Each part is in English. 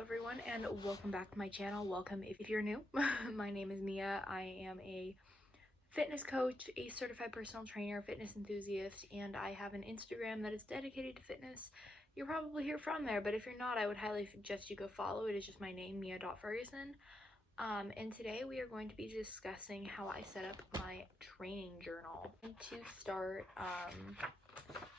everyone, and welcome back to my channel. Welcome if you're new. My name is Mia. I am a fitness coach, a certified personal trainer, fitness enthusiast, and I have an Instagram that is dedicated to fitness. You'll probably hear from there, but if you're not, I would highly suggest you go follow. It is just my name, mia.ferguson. And today we are going to be discussing how I set up my training journal. And to start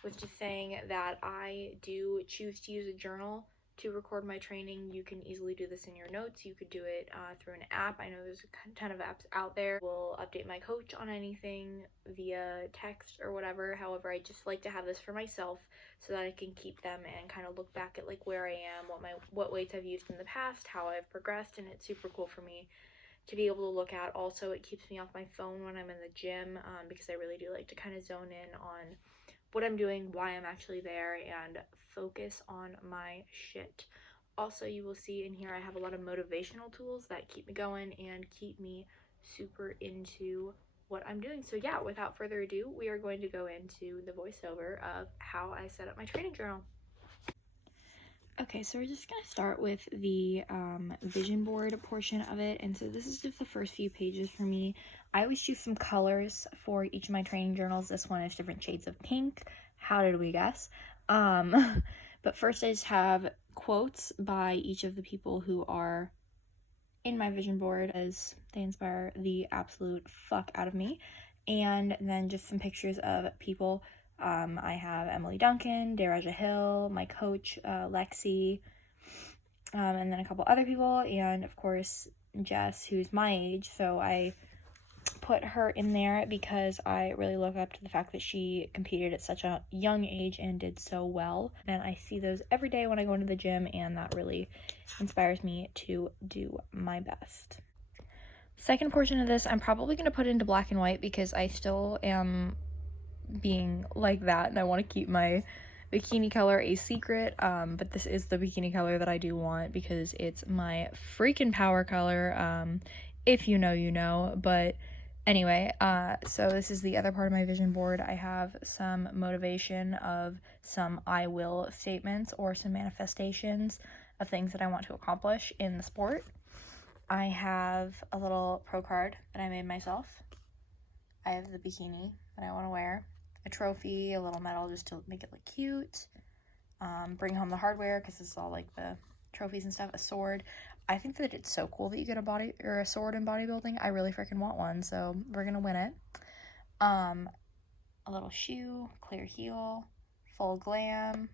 with just saying that I do choose to use a journal to record my training. You can easily do this in your notes. You could do it through an app. I know there's a ton of apps out there. We'll update my coach on anything via text or whatever. However, I just like to have this for myself so that I can keep them and kind of look back at like where I am, what weights I've used in the past, how I've progressed, and it's super cool for me to be able to look at. Also, it keeps me off my phone when I'm in the gym because I really do like to kind of zone in on what I'm doing, why I'm actually there, and focus on my shit. Also, you will see in here I have a lot of motivational tools that keep me going and keep me super into what I'm doing. So yeah, without further ado, we are going to go into the voiceover of how I set up my training journal. Okay, so we're just going to start with the vision board portion of it. And so this is just the first few pages for me. I always choose some colors for each of my training journals. This one is different shades of pink. How did we guess? But first I just have quotes by each of the people who are in my vision board as they inspire the absolute fuck out of me. And then just some pictures of people. I have Emily Duncan, Daraja Hill, my coach, Lexi, and then a couple other people, and of course Jess, who's my age. So I put her in there because I really look up to the fact that she competed at such a young age and did so well. And I see those every day when I go into the gym, and that really inspires me to do my best. Second portion of this, I'm probably going to put into black and white because I still am being like that and I want to keep my bikini color a secret, but this is the bikini color that I do want because it's my freaking power color. If you know, you know. But anyway, so this is the other part of my vision board. I have some motivation of some I will statements or some manifestations of things that I want to accomplish in the sport. I have a little pro card that I made myself. I have the bikini that I want to wear, a trophy, a little medal just to make it look cute, bring home the hardware because this is all like the trophies and stuff, a sword. I think that it's so cool that you get a sword in bodybuilding. I really freaking want one, so we're gonna win it. A little shoe, clear heel, full glam.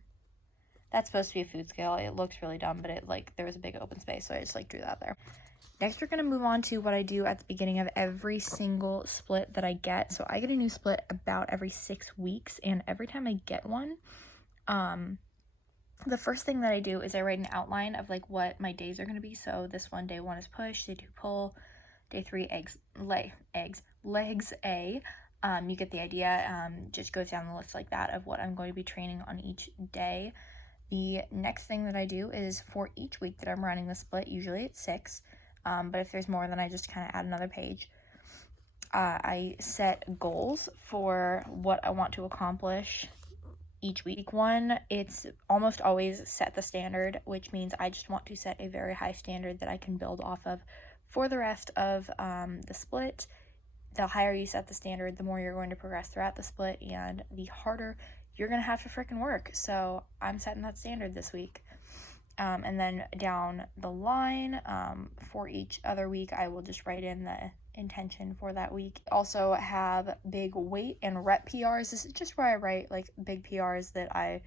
That's supposed to be a food scale. It looks really dumb, but there was a big open space, so I just drew that there. Next, we're going to move on to what I do at the beginning of every single split that I get. So I get a new split about every 6 weeks, and every time I get one, the first thing that I do is I write an outline of what my days are going to be. So this one, day 1 is push, day 2 pull, day 3 legs A. You get the idea. Just goes down the list like that of what I'm going to be training on each day. The next thing that I do is for each week that I'm running the split, usually it's 6. But if there's more, then I just kind of add another page. I set goals for what I want to accomplish each week. Week 1, it's almost always set the standard, which means I just want to set a very high standard that I can build off of for the rest of the split. The higher you set the standard, the more you're going to progress throughout the split, and the harder you're going to have to freaking work. So I'm setting that standard this week. And then down the line, for each other week, I will just write in the intention for that week. Also have big weight and rep PRs. This is just where I write big PRs that I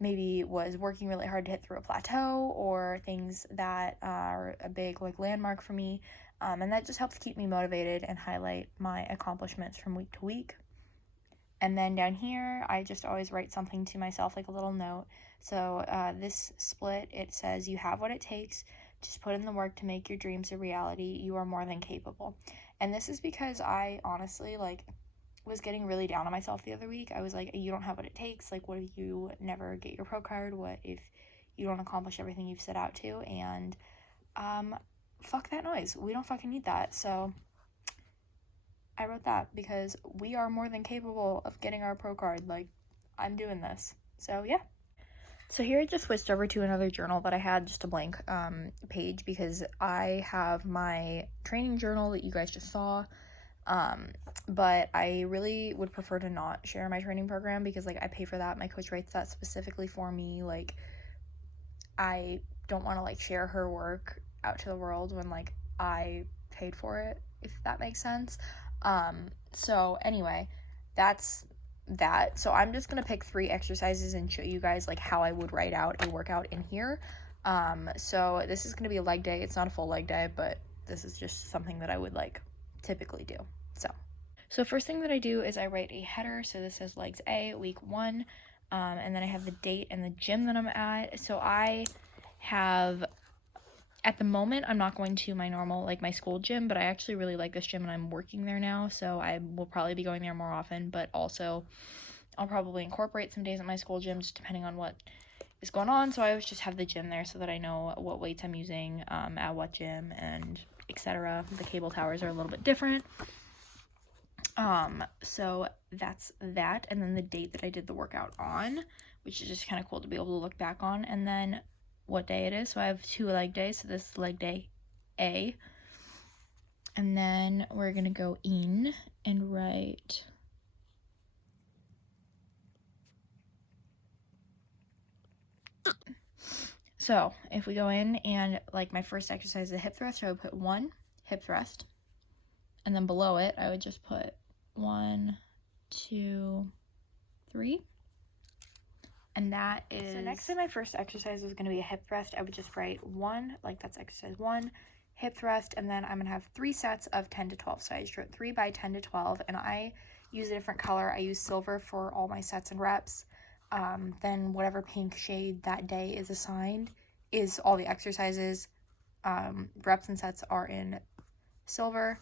maybe was working really hard to hit through a plateau, or things that are a big landmark for me. And that just helps keep me motivated and highlight my accomplishments from week to week. And then down here, I just always write something to myself, a little note. So this split, it says, you have what it takes. Just put in the work to make your dreams a reality. You are more than capable. And this is because I honestly, was getting really down on myself the other week. I was like, you don't have what it takes. What if you never get your pro card? What if you don't accomplish everything you've set out to? And fuck that noise. We don't fucking need that. So I wrote that because we are more than capable of getting our pro card. I'm doing this. So yeah. So here I just switched over to another journal that I had, just a blank page, because I have my training journal that you guys just saw, but I really would prefer to not share my training program because like I pay for that. My coach writes that specifically for me. Like I don't want to like share her work out to the world when like I paid for it, if that makes sense. So anyway, that's that. So I'm just gonna pick 3 exercises and show you guys like how I would write out a workout in here. So this is gonna be a leg day. It's not a full leg day, but this is just something that I would like typically do. So first thing that I do is I write a header. So this says legs A, week 1, and then I have the date and the gym that I'm at. So I have, at the moment, I'm not going to my normal, like my school gym, but I actually really like this gym and I'm working there now, so I will probably be going there more often, but also I'll probably incorporate some days at my school gym just depending on what is going on. So I always just have the gym there so that I know what weights I'm using at what gym and etc. The cable towers are a little bit different. So that's that, and then the date that I did the workout on, which is just kind of cool to be able to look back on, and then what day it is. So I have 2 leg days, so this is leg day A, and then we're gonna go in and write so if we go in and like my first exercise is a hip thrust, I would put 1 hip thrust, and then below it I would just put 1, 2, 3. And that is, so next to my first exercise is going to be a hip thrust. I would just write 1, like that's exercise 1, hip thrust, and then I'm going to have 3 sets of 10 to 12. So I just wrote 3 by 10 to 12, and I use a different color. I use silver for all my sets and reps. Then whatever pink shade that day is assigned is all the exercises. Reps and sets are in silver,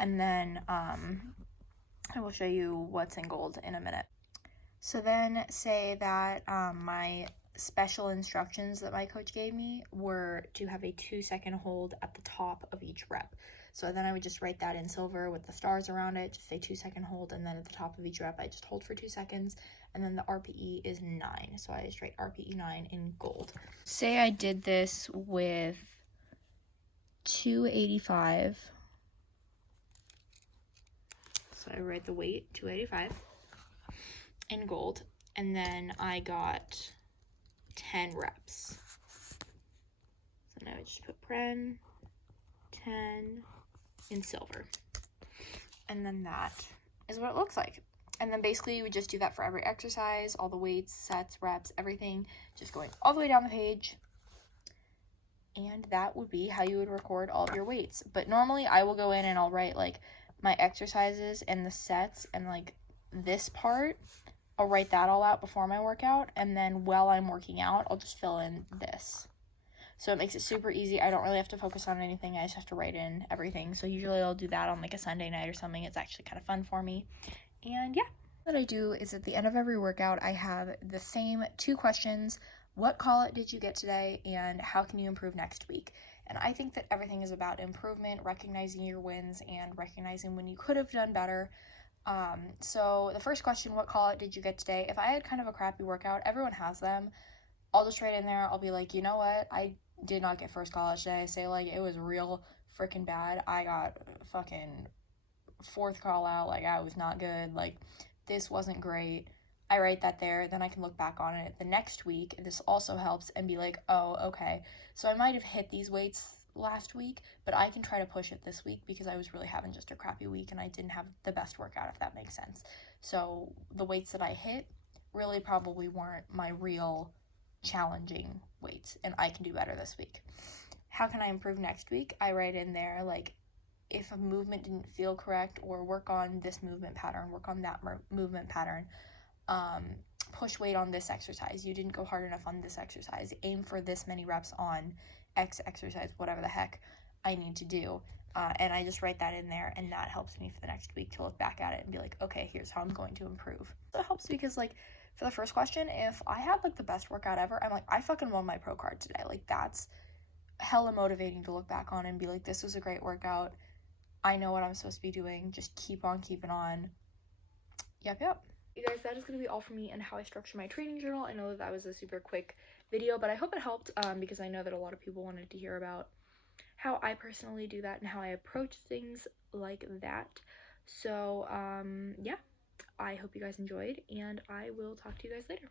and then I will show you what's in gold in a minute. So then say that my special instructions that my coach gave me were to have a 2-second hold at the top of each rep. So then I would just write that in silver with the stars around it, just say 2-second hold, and then at the top of each rep I just hold for 2 seconds, and then the RPE is 9. So I just write RPE 9 in gold. Say I did this with 285. So I write the weight, 285. In gold, and then I got 10 reps. So now I just put pren 10 in silver, and then that is what it looks like. And then basically you would just do that for every exercise, all the weights, sets, reps, everything, just going all the way down the page. And that would be how you would record all of your weights. But normally I will go in and I'll write like my exercises and the sets and like this part, I'll write that all out before my workout, and then while I'm working out, I'll just fill in this. So it makes it super easy. I don't really have to focus on anything. I just have to write in everything. So usually I'll do that on like a Sunday night or something. It's actually kind of fun for me. And yeah, what I do is at the end of every workout, I have the same 2 questions. What call-out did you get today, and how can you improve next week? And I think that everything is about improvement, recognizing your wins, and recognizing when you could have done better. So the first question, what call out did you get today? If I had kind of a crappy workout, everyone has them. I'll just write in there, I'll be like, you know what? I did not get first call out today. Say like it was real freaking bad. I got fucking 4th call out. Like I was not good. Like this wasn't great. I write that there. Then I can look back on it the next week. This also helps and be like, oh, okay. So I might have hit these weights last week, but I can try to push it this week because I was really having just a crappy week and I didn't have the best workout, if that makes sense. So the weights that I hit really probably weren't my real challenging weights, and I can do better this week. How can I improve next week? I write in there like if a movement didn't feel correct, or work on this movement pattern, work on that movement pattern. Push weight on this exercise. You didn't go hard enough on this exercise. Aim for this many reps on X exercise, whatever the heck I need to do. And I just write that in there, and that helps me for the next week to look back at it and be like, okay, here's how I'm going to improve. So it helps because like for the first question, if I had like the best workout ever, I'm like, I fucking won my pro card today. Like that's hella motivating to look back on and be like, this was a great workout. I know what I'm supposed to be doing. Just keep on keeping on. Yep. you guys, that is going to be all for me and how I structure my training journal. I know that was a super quick video, but I hope it helped, because I know that a lot of people wanted to hear about how I personally do that and how I approach things like that. So yeah, I hope you guys enjoyed, and I will talk to you guys later.